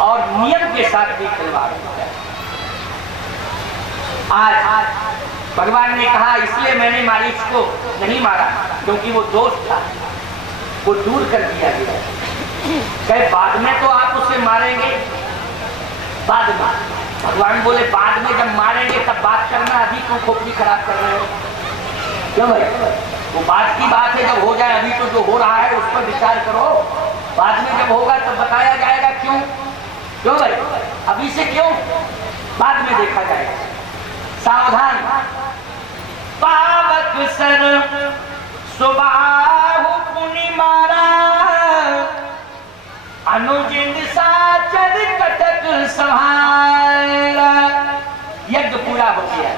और नियम के साथ भी खिलवाड़ होता है। आज भगवान ने कहा इसलिए मैंने मारीच को नहीं मारा क्योंकि वो दोस्त था, वो दूर कर दिया गया। कहे बाद में तो आप उसे मारेंगे, बाद में। भगवान बोले बाद में जब मारेंगे तब बात करना, अभी क्यों खोपड़ी खराब कर रहे हो? क्यों भाई? वो बात की बात है, जब हो जाए। अभी तो जो हो रहा है उस पर विचार करो, बाद में जब होगा तब बताया जाएगा। क्यों क्यों भाई? अभी से क्यों? बाद में देखा जाएगा। सावधान। पावक सर सुबाहु पुनि मारा, अनुजिन साचर कटक संहारा। यज्ञ पूरा हो गया।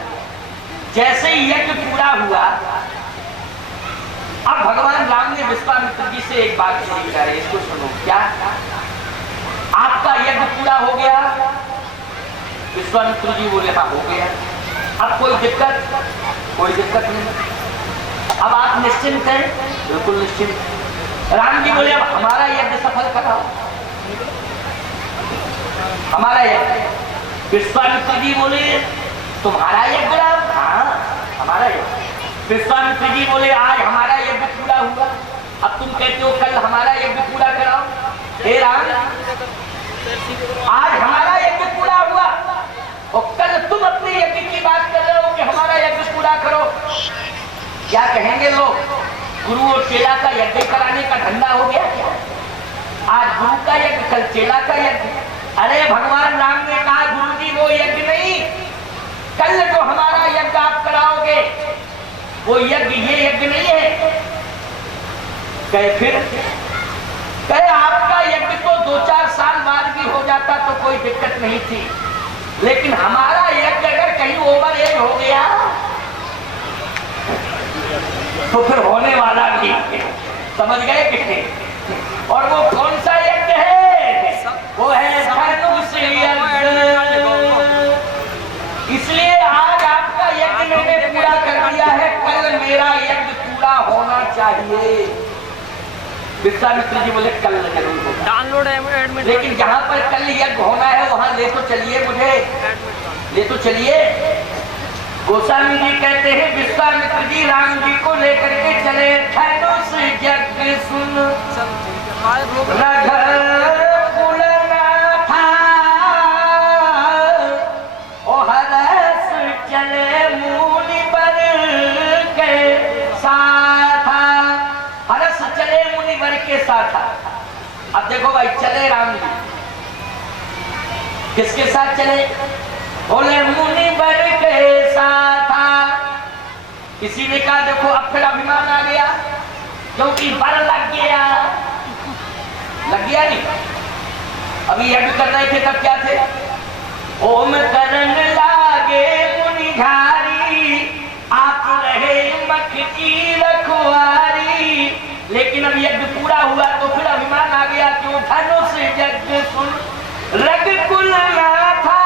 जैसे ही यज्ञ पूरा हुआ, अब भगवान राम ने विश्वामित्र जी से एक बात कही जा रही है, इसको सुनो। क्या? आपका यज्ञ पूरा हो गया? विश्वामित्र जी बोले हाँ हो गया। अब कोई दिक्कत? कोई दिक्कत नहीं। अब आप निश्चिंत हैं? बिल्कुल निश्चिंत। राम जी बोले अब हमारा यज्ञ सफल कराओ, हमारा यज्ञ। विश्वामित्र जी बोले तुम्हारा यज्ञ? हाँ हमारा यज्ञ। विश्वामित्र जी बोले आज हमारा यज्ञ पूरा हुआ, अब तुम कहते हो कल हमारा यज्ञ पूरा कराओ। हे राम, आज हमारा यज्ञ पूरा हुआ और कल तुम अपने यज्ञ की बात कर रहे हो कि हमारा यज्ञ पूरा करो। क्या कहेंगे लोग? गुरु और चेला का यज्ञ कराने का धंधा हो गया क्या? आज गुरु का यज्ञ, कल चेला का यज्ञ। अरे भगवान राम ने कहा गुरु जी वो यज्ञ नहीं, कल जो हमारा यज्ञ आप कराओगे वो यज्ञ ये यज्ञ नहीं है। कहे फिर? कहे आपका यज्ञ तो 2-4 साल बाद भी हो जाता तो कोई दिक्कत नहीं थी, लेकिन हमारा यज्ञ अगर कहीं ओवर एज हो गया तो फिर होने वाला भी। समझ गए कितने? और वो कौन सा यज्ञ है? वो है धनुष यज्ञ। इसलिए आज आपका यज्ञ मैंने पूरा कर दिया है, कल मेरा यज्ञ पूरा होना चाहिए। विश्वामित्र जी बोले कल जरूर होगा, डाउनलोड एडमिट। लेकिन जहां पर कल यज्ञ होना है वहां ले तो चलिए, मुझे ले तो चलिए। गोस्वामी जी कहते हैं विश्वामित्र जी राम जी को लेकर के चले। धनुष यज्ञ सुन रघुकुल नाथा, ओ हरस चले मुनि वर के साथ। हरस चले मुनि वर के साथ। अब देखो भाई, चले राम जी किसके साथ चले? बोले मुनि वर के साथ। किसी ने कहा देखो अब फिर अभिमान आ गया क्योंकि वर लग गया। लग गया नहीं? अभी यज्ञ कर रहे थे तब क्या थे? ओम करन लागे मुनि झारी, आप रहे मख की रखवारी। लेकिन अब यज्ञ पूरा हुआ तो फिर अभिमान आ गया। क्यों? धनुष यज्ञ सुन रघुकुल नाथा,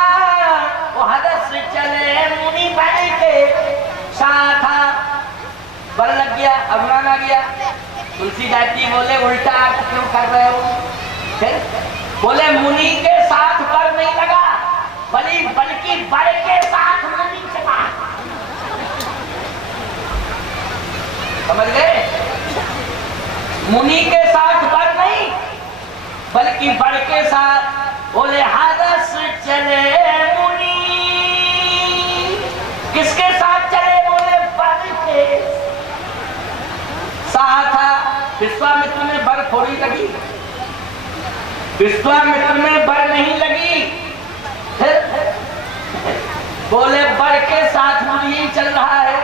हरस चले मुनि वर के साथ। वर लग गया, अभिमान आ गया। तुलसी जाती बोले उल्टा आप क्यों कर रहे हो? फिर बोले मुनि के साथ वर नहीं लगा, बल्कि वर के साथ मुनि चला। समझ गए? मुनि के साथ वर नहीं बल्कि वर के साथ। बोले हरस चले मुनि, किसके साथ चले? बोले वर के साथ। विश्वामित्र में वर थोड़ी लगी, विश्वामित्र में वर नहीं लगी। बोले वर के साथ मुझे चल रहा है।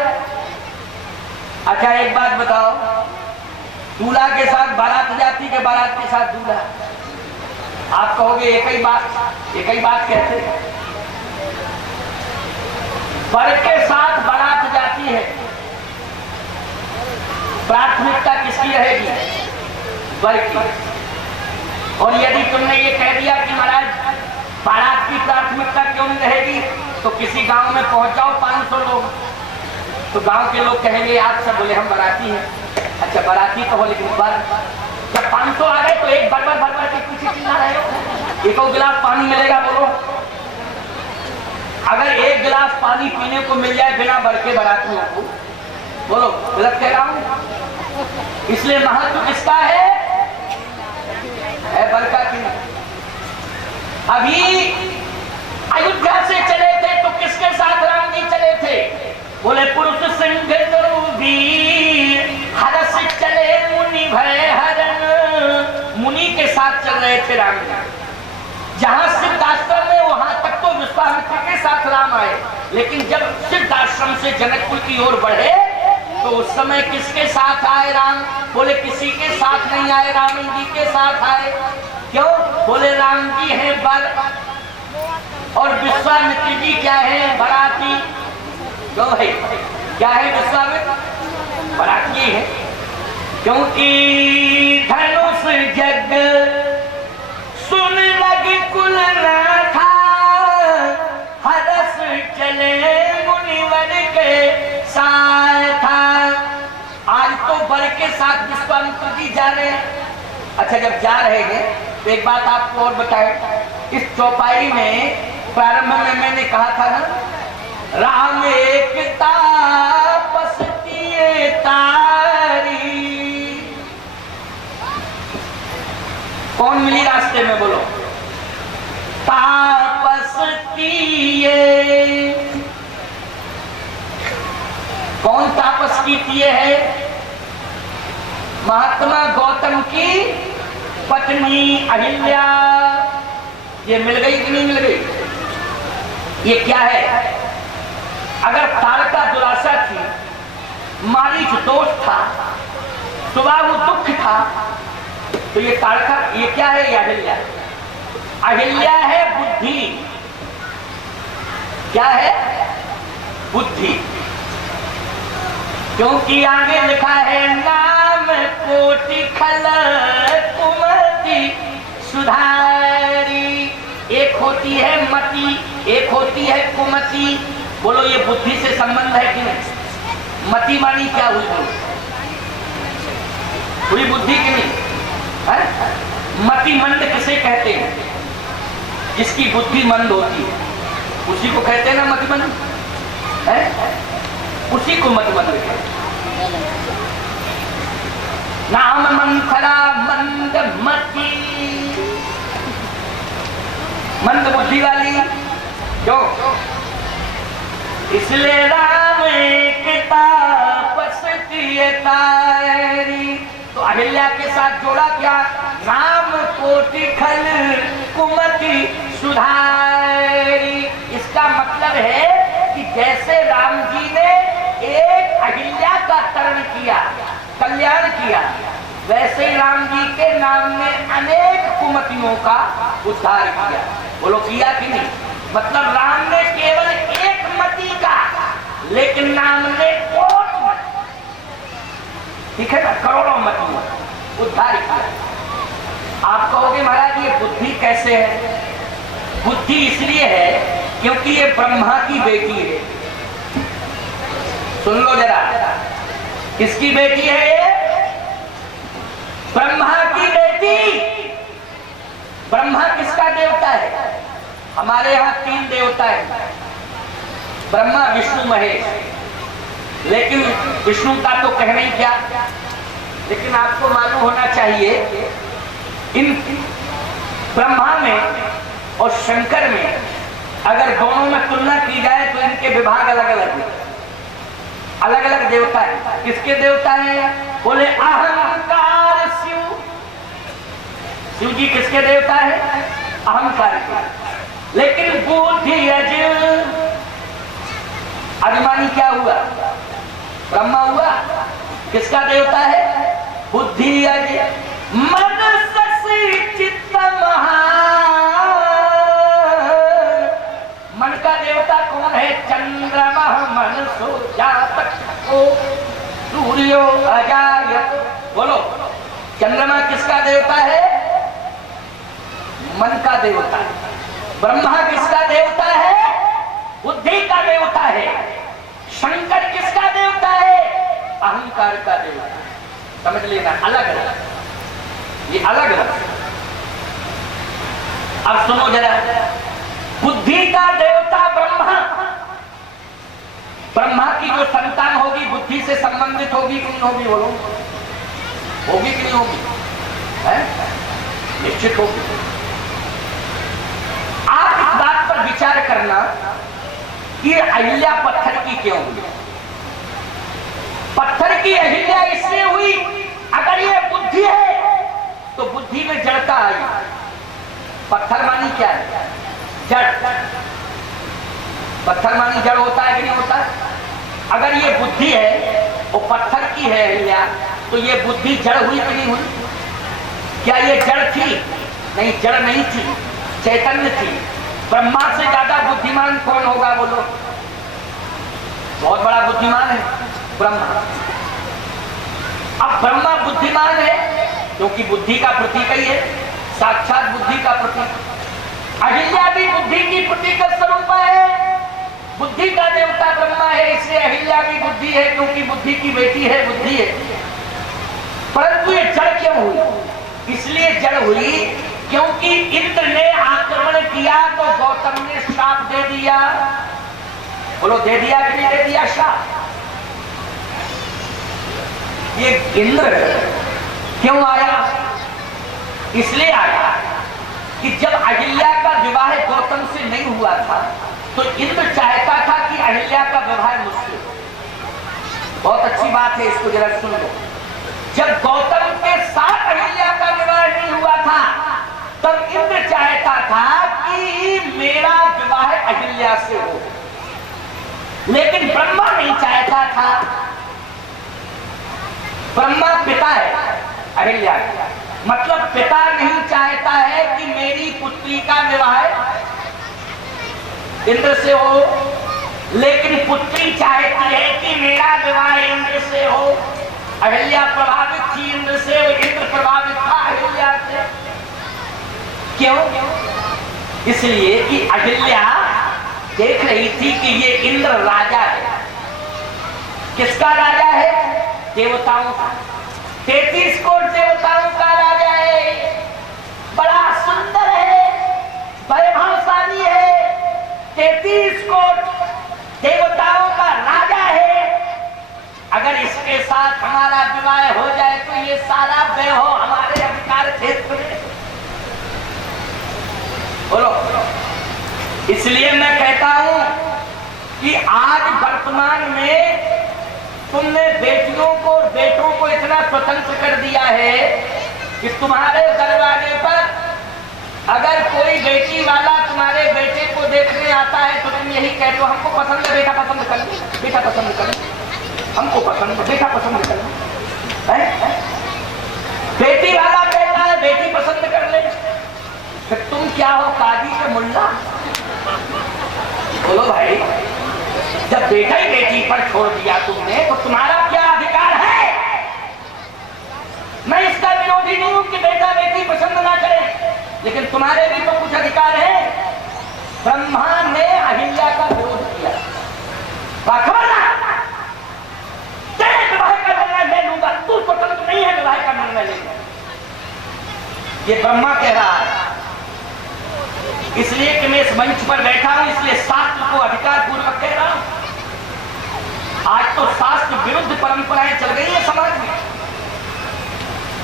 अच्छा एक बात बताओ, दूल्हा के साथ बारात जाती के बारात के साथ दूल्हा? आप कहोगे एक ही बात कहते हैं। वर के साथ बारात जाती है, प्राथमिकता किसकी रहेगी? वर की। और यदि तुमने ये कह दिया कि महाराज बारात की प्राथमिकता क्यों नहीं रहेगी, तो किसी गांव में पहुंच जाओ 500 लोग, तो गांव के लोग कहेंगे आप सब। बोले हम बाराती हैं। अच्छा बाराती तो हो, लेकिन जब 500 आ गए तो एक बरबर के पीछे चिल्ला रहे हो। एक और गिलास पानी मिलेगा बोलो? अगर एक गिलास पानी पीने को मिल जाए बिना बरके बरातियों को, बोलो गलत कह रहा हूं? इसलिए महत्व किसका है बरका की। अभी अयोध्या से चले थे तो किसके साथ राम जी चले थे? बोले पुरुष सिंह वीर हरस चले मुनि भय हरण। मुनि के साथ चल रहे थे राम जी। जहां सिद्धाश्रम में वहां तक तो विश्वामित्र के साथ राम आए, लेकिन जब सिद्धाश्रम से जनकपुर की ओर बढ़े तो उस समय किसके साथ आए राम? बोले किसी के साथ नहीं आए, राम जी के साथ आए। क्यों? बोले राम जी हैं बर और विश्वामित्र जी क्या है? बराती। क्यों है? क्या है विश्वामित्र? बराती है। क्योंकि धनुष जग सुन लगी कुल नाथा हरस चले मुनिवर के साथ। आज तो बर के साथ विश्वामित्र जी जा रहे हैं। अच्छा, जब जा रहे हैं तो एक बात आपको और बताए, इस चौपाई में प्रारंभ में मैंने कहा था ना, राम एक तापस किए तारी। कौन मिली रास्ते में? बोलो तापस किए। कौन तापस किए है? महात्मा गौतम की पत्नी अहिल्या। ये मिल गई कि नहीं मिल गई? ये क्या है? अगर तारका दुरासा थी, मारीच दोष था, सुबाहु दुख था, तो ये तारका ये क्या है? ये अहिल्या। अहिल्या है बुद्धि। क्या है? बुद्धि। क्योंकि आगे लिखा है नाम कोटि खल कुमति सुधारी। एक होती है मति, एक होती है कुमति। बोलो ये बुद्धि से संबंध है कि नहीं? मति मानी क्या हुई? हुई बुद्धि की नहीं है? मति मंद किसे कहते हैं? जिसकी बुद्धि मंद होती है उसी को कहते हैं ना मति मंद है? उसी को मति मंद कहते हैं। नाम मंथरा मंद मति, मंद बुद्धि वाली जो। इसलिए राम एक तापस किए तारी। तो अहिल्या के साथ जोड़ा क्या? राम कोटि खल कुमति सुधारी। इसका मतलब है कि जैसे राम जी ने एक अहिल्या का तरण किया, कल्याण किया, वैसे ही राम जी के नाम ने अनेक कुमतियों का उद्धार किया। बोलो किया कि नहीं? मतलब राम ने केवल एक मति का, लेकिन नाम ने कोट, ठीक है ना, करोड़ों मतियों उद्धार किया। आप कहोगे महाराज ये बुद्धि कैसे है? बुद्धि इसलिए है क्योंकि ये ब्रह्मा की बेटी है। सुन लो जरा, किसकी बेटी है ये? ब्रह्मा की बेटी। ब्रह्मा किसका देवता है? हमारे यहाँ 3 देवता है, ब्रह्मा विष्णु महेश। लेकिन विष्णु का तो कहना ही क्या, लेकिन आपको मालूम होना चाहिए इन ब्रह्मा में और शंकर में अगर दोनों में तुलना की जाए तो इनके विभाग अलग अलग हैं, अलग अलग देवता है। किसके देवता है? बोले अहंकार शिव। शिव जी किसके देवता है? अहंकार के। लेकिन बुद्धि अज, अभिमानी क्या हुआ? ब्रह्मा हुआ। किसका देवता है? बुद्धि अज। मन शशि चित्त महान। मन का देवता कौन है? चंद्रमा मन सो जातक को सूर्यो अजायत। बोलो चंद्रमा किसका देवता है? मन का देवता है। ब्रह्मा किसका देवता है? बुद्धि का देवता है। शंकर किसका देवता है? अहंकार का देवता। समझ लेना, अलग अलग, ये अलग अलग। अब सुनो जरा, बुद्धि का देवता ब्रह्मा, ब्रह्मा की जो संतान होगी बुद्धि से संबंधित होगी कि नहीं होगी? बोलो, होगी कि नहीं होगी? है? निश्चित होगी। आप इस बात पर विचार करना कि अहिल्या पत्थर की क्यों हुई? पत्थर की अहिल्या इसलिए हुई, अगर ये बुद्धि है तो बुद्धि में जड़ता आई। पत्थर मानी क्या है? जड़। पत्थर मानी जड़ होता है कि नहीं होता? अगर ये बुद्धि है वो पत्थर की है अहिल्या, तो ये बुद्धि जड़ हुई कि नहीं हुई? क्या ये जड़ थी? नहीं, जड़ नहीं थी, चैतन्य थी। ब्रह्मा से ज्यादा बुद्धिमान कौन होगा? बोलो, बहुत बड़ा बुद्धिमान है ब्रह्मा। अब ब्रह्मा बुद्धिमान है क्योंकि बुद्धि का प्रतीक ही है, साक्षात बुद्धि का प्रतीक। अहिल्या भी बुद्धि की प्रतीक स्वरूप है, बुद्धि का देवता ब्रह्मा है, इसलिए अहिल्या भी बुद्धि है क्योंकि बुद्धि की बेटी है, बुद्धि है। परंतु ये जड़ क्यों हुई? इसलिए जड़ हुई क्योंकि इंद्र ने आक्रमण किया तो गौतम ने श्राप दे दिया। बोलो, दे दिया कि नहीं दे दिया श्राप? ये इंद्र क्यों आया? इसलिए आया कि जब अहिल्या का विवाह गौतम से नहीं हुआ था तो इंद्र चाहता था कि अहिल्या का विवाह मुझसे। बहुत अच्छी बात है, इसको जरा सुन लो। जब गौतम के साथ अहिल्या का विवाह नहीं हुआ था तब इंद्र चाहता था कि मेरा विवाह अहिल्या से हो, लेकिन ब्रह्मा नहीं चाहता था। ब्रह्मा पिता है अहिल्या, मतलब पिता नहीं चाहता है कि मेरी पुत्री का विवाह इंद्र से हो, लेकिन पुत्री चाहती है कि मेरा विवाह इंद्र से हो। अहिल्या प्रभावित थी इंद्र से, इंद्र प्रभावित था अहिल्या से। क्यों? इसलिए कि अहिल्या देख रही थी कि ये इंद्र राजा है। किसका राजा है? देवताओं का। 33 कोट देवताओं का राजा है, बड़ा सुंदर है, वैभवशाली है, 33 कोट देवताओं का राजा है। अगर इसके साथ हमारा विवाह हो जाए तो ये सारा वैभव हमारे अधिकार क्षेत्र में। बोलो, इसलिए मैं कहता हूं कि आज वर्तमान में तुमने बेटियों को और बेटों को इतना स्वतंत्र कर दिया है कि तुम्हारे दरवाजे पर अगर कोई बेटी वाला तुम्हारे बेटे को देखने आता है तो तुम यही कहते हो, हमको पसंद है, बेटा पसंद कर ले, बेटा पसंद कर ले, हमको पसंद है, बेटा पसंद कर ले। बेटी वाला कहता है बेटी पसंद कर ले, फिर तुम क्या हो, काजी के मुल्ला? बोलो भाई, जब बेटा ही बेटी पर छोड़ दिया तुमने तो तुम्हारा क्या अधिकार है? मैं इसका विरोधी नहीं हूं कि बेटा बेटी पसंद ना करे, लेकिन तुम्हारे भी तो कुछ अधिकार है। ब्रह्मा ने अहिल्या का विरोध किया, तेरे विवाह का निर्णय मैं लूंगा, तू स्वतंत्र नहीं है विवाह का निर्णय लेगा। ये ब्रह्मा कह रहा है। इसलिए कि मैं इस मंच पर बैठा हूं, इसलिए शास्त्र को अधिकार पूर्वक कह रहा हूं। आज तो शास्त्र विरुद्ध परंपराएं चल गई है समाज में।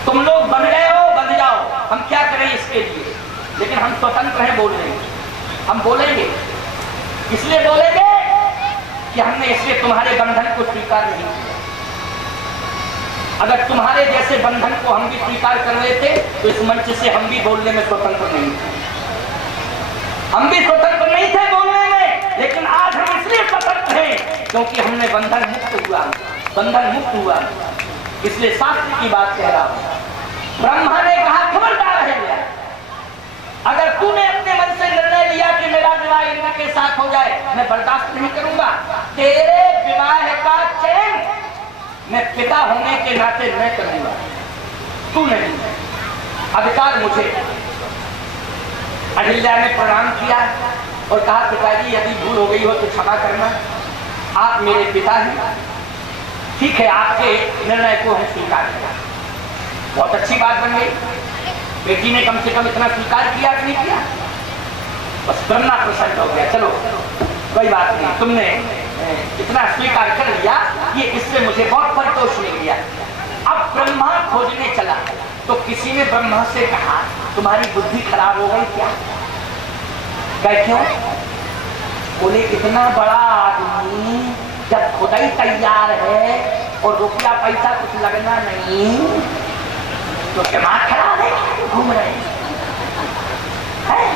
तुम लोग बन गए हो, बन जाओ, हम क्या करें इसके लिए, लेकिन हम स्वतंत्र हैं बोलने के। हम बोलेंगे, इसलिए बोलेंगे कि हमने इसलिए तुम्हारे बंधन को स्वीकार नहीं किया। अगर तुम्हारे जैसे बंधन को हम भी स्वीकार कर रहे थे तो इस मंच से हम भी बोलने में स्वतंत्र नहीं थे। हम भी स्वतंत्र नहीं थे बोलने में, लेकिन आज हम इसलिए स्वतंत्र हैं क्योंकि हमने बंधन मुक्त हुआ, बंधन मुक्त हुआ। इसलिए शास्त्र की बात कह रहा हूं। ब्रह्मा ने कहा, खबरदार है, अगर तूने अपने मन से निर्णय लिया कि मेरा विवाह इंद्र के साथ हो जाए, मैं बर्दाश्त नहीं करूंगा। तेरे विवाह का चयन मैं पिता होने के नाते मैं करूंगा, तू नहीं। अधिकार मुझे। अहिल्या ने प्रणाम किया और कहा, पिताजी यदि भूल हो गई हो तो क्षमा करना, आप मेरे पिता हैं, ठीक है, आपके निर्णय को हम स्वीकार करें। बहुत अच्छी बात बन गई। बेटी ने कम से कम इतना स्वीकार किया कि नहीं किया? ब्रह्मा प्रसन्न हो गया, चलो कोई बात नहीं, तुमने इतना स्वीकार कर लिया, ये इससे मुझे बहुत परितोष मिल गया। अब ब्रह्मा खोजने चला तो किसी ने ब्रह्मा से कहा तुम्हारी बुद्धि खराब हो गई क्या? कह क्यों? बोले इतना बड़ा आदमी जब खुदा ही तैयार है और रुपया पैसा कुछ लगना नहीं तो दिमाग खराब है, घूम रहे हैं।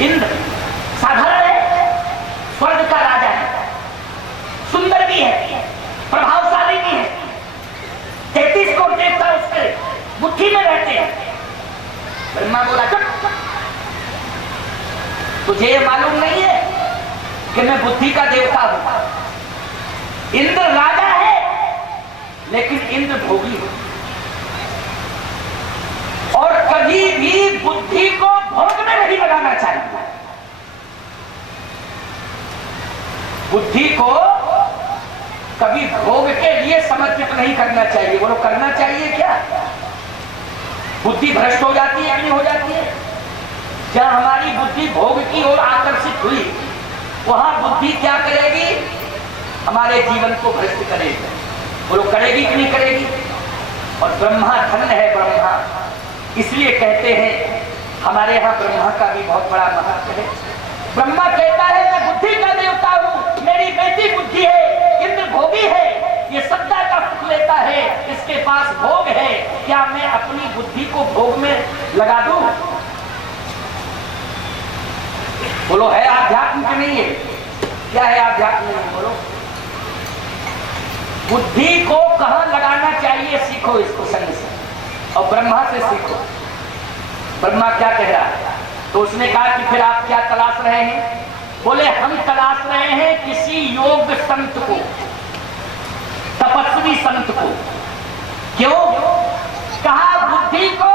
इंद्र साधारण है, स्वर्ग का राजा है, सुंदर भी है, प्रभावशाली भी है, 33 करोड़ देवता उसके मुट्ठी में रहते हैं। ब्रह्मा बोला चुप, तुझे ये मालूम नहीं है कि मैं बुद्धि का देवता हूं? इंद्र राजा है लेकिन इंद्र भोगी है, और कभी भी बुद्धि को भोग में नहीं लगाना चाहिए। बुद्धि को कभी भोग के लिए समर्पित नहीं करना चाहिए। बोलो करना चाहिए क्या? बुद्धि भ्रष्ट हो जाती है या नहीं हो जाती है? जहां हमारी बुद्धि भोग की ओर आकर्षित हुई वहां बुद्धि क्या करेगी? हमारे जीवन को भ्रष्ट करेगी। बोलो करेगी कि नहीं करेगी? और ब्रह्मा धन्य है ब्रह्मा, इसलिए कहते हैं हमारे यहाँ ब्रह्मा का भी बहुत बड़ा महत्व है। ब्रह्मा कहता है मैं बुद्धि का देवता हूँ, मेरी बेटी बुद्धि है, इंद्र भोगी है, ये सत्ता का सुख लेता है, इसके पास भोग है, क्या मैं अपनी बुद्धि को भोग में लगा दूं? बोलो है आध्यात्म की नहीं है? क्या है आध्यात्म? नहीं बोलो। बुद्धि को कहां लगाना चाहिए सीखो, इसको संग से, और ब्रह्मा से सीखो। ब्रह्मा क्या कह रहा है? तो उसने कहा कि फिर आप क्या तलाश रहे हैं? बोले हम तलाश रहे हैं किसी योग संत को, तपस्वी संत को। क्यों? कहा बुद्धि को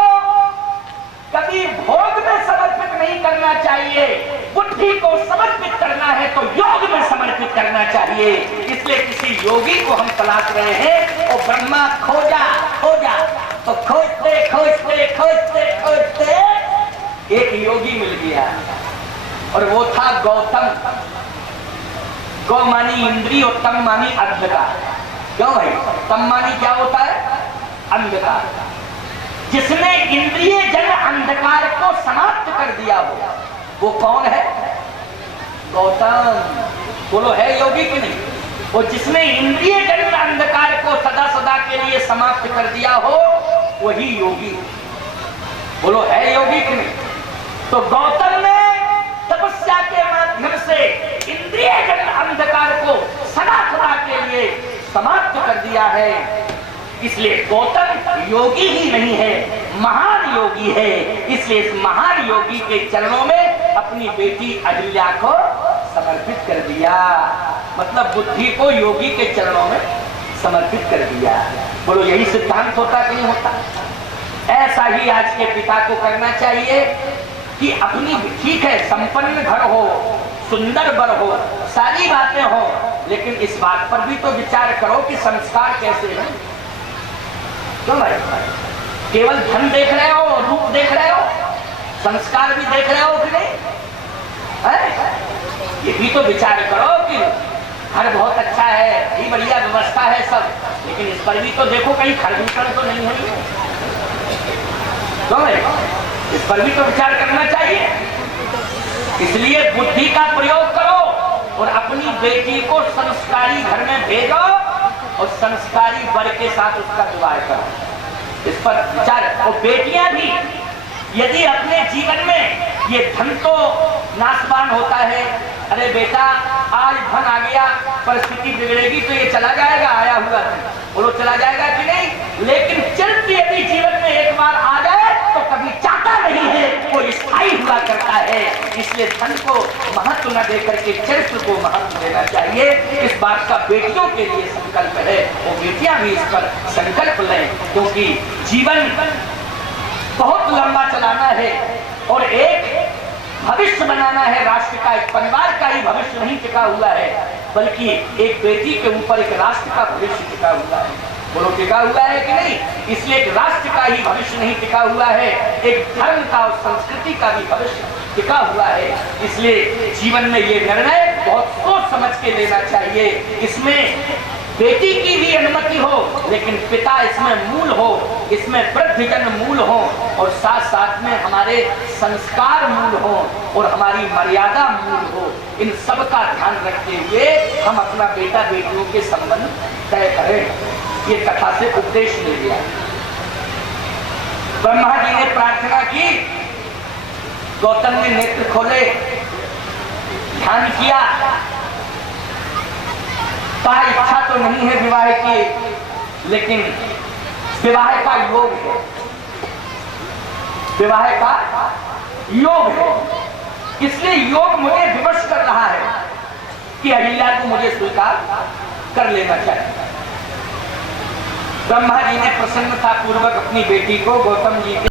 कभी भोग में समर्पित नहीं करना चाहिए, बुद्धि को समर्पित करना है तो योग में समर्पित करना चाहिए। इसलिए किसी योगी को हम तलाश रहे हैं। और ब्रह्मा खोजा खोजा तो खोजते खोजते खोजते खोजते एक योगी मिल गया, और वो था गौतम। गौ मानी इंद्रिय और तम मानी अंधकार। क्यों भाई? तम मानी क्या होता है? अंधकार। जिसने इंद्रिय जन अंधकार को समाप्त कर दिया हो वो कौन है? गौतम। बोलो है योगी कि नहीं? वो जिसने इंद्रिय जन अंधकार को सदा सदा के लिए समाप्त कर दिया हो वही योगी। बोलो है योगी कि नहीं? तो गौतम ने तपस्या के माध्यम से इंद्रिय जन अंधकार को सदा सदा के लिए समाप्त कर दिया है। इसलिए गौतम योगी ही नहीं है, महान योगी है। इसलिए इस महान योगी के चरणों में अपनी बेटी अहिल्या को समर्पित कर दिया। मतलब बुद्धि को योगी के चरणों में समर्पित कर दिया। बोलो यही सिद्धांत होता कि नहीं होता? ऐसा ही आज के पिता को करना चाहिए कि अपनी, ठीक है संपन्न घर हो, सुंदर बर हो, सारी बातें हो, लेकिन इस बात पर भी तो विचार करो कि संस्कार कैसे है। क्यों भाई? केवल धन देख रहे हो, रूप देख रहे हो, संस्कार भी देख रहे हो कि नहीं? ये भी तो विचार करो कि घर बहुत अच्छा है, ये बढ़िया व्यवस्था है सब, लेकिन इस पर भी तो देखो कहीं खरगोश तो नहीं हुई। क्यों भाई? इस पर भी तो विचार करना चाहिए। इसलिए बुद्धि का प्रयोग करो और अपनी बेटी को संस्कारी घर में भेजो और संस्कारी वर के साथ उसका विवाह करो। इस पर विचार। और बेटियां भी यदि अपने जीवन में ये धन तो नाशवान होता है, अरे बेटा आज धन आ गया, परिस्थिति बिगड़ेगी तो ये चला जाएगा, आया हुआ धन, बोलो चला जाएगा कि नहीं? लेकिन चरित्र यदि जीवन में एक बार आ जाए तो कभी चाहता नहीं है, वो स्थायी हुआ करता है। इसलिए धन को महत्व न देकर के चरित्र को महत्व देना चाहिए। इस बात का बेटियों के लिए संकल्प है, वो बेटियां भी इस पर संकल्प लें, क्योंकि जीवन बहुत लंबा चलाना है और एक भविष्य बनाना है राष्ट्र का। एक परिवार का ही भविष्य नहीं टिका हुआ है, बल्कि एक बेटी के ऊपर एक राष्ट्र का भविष्य टिका हुआ है। बोलो टिका हुआ है कि नहीं? इसलिए एक राष्ट्र का ही भविष्य नहीं टिका हुआ है, एक धर्म का और संस्कृति का भी भविष्य टिका हुआ है। इसलिए जीवन में ये निर्णय बहुत सोच समझ के लेना चाहिए। इसमें बेटी की भी अनुमति हो, लेकिन पिता इसमें मूल हो, इसमें वृद्धजन मूल हो, और साथ साथ में हमारे संस्कार मूल हो और हमारी मर्यादा मूल हो। इन सब का ध्यान रखते हुए हम अपना बेटा बेटियों के संबंध तय करें। ये कथा से उपदेश मिल गया। ब्रह्मा जी ने प्रार्थना की, गौतम ने नेत्र खोले, ध्यान किया, कहा इच्छा तो नहीं है विवाह की, लेकिन विवाह का योग है, विवाह का योग है। इसलिए योग मुझे विवश कर रहा है कि अहिल्या को मुझे स्वीकार कर लेना चाहिए। ब्रह्मा जी ने प्रसन्नता पूर्वक अपनी बेटी को गौतम जी के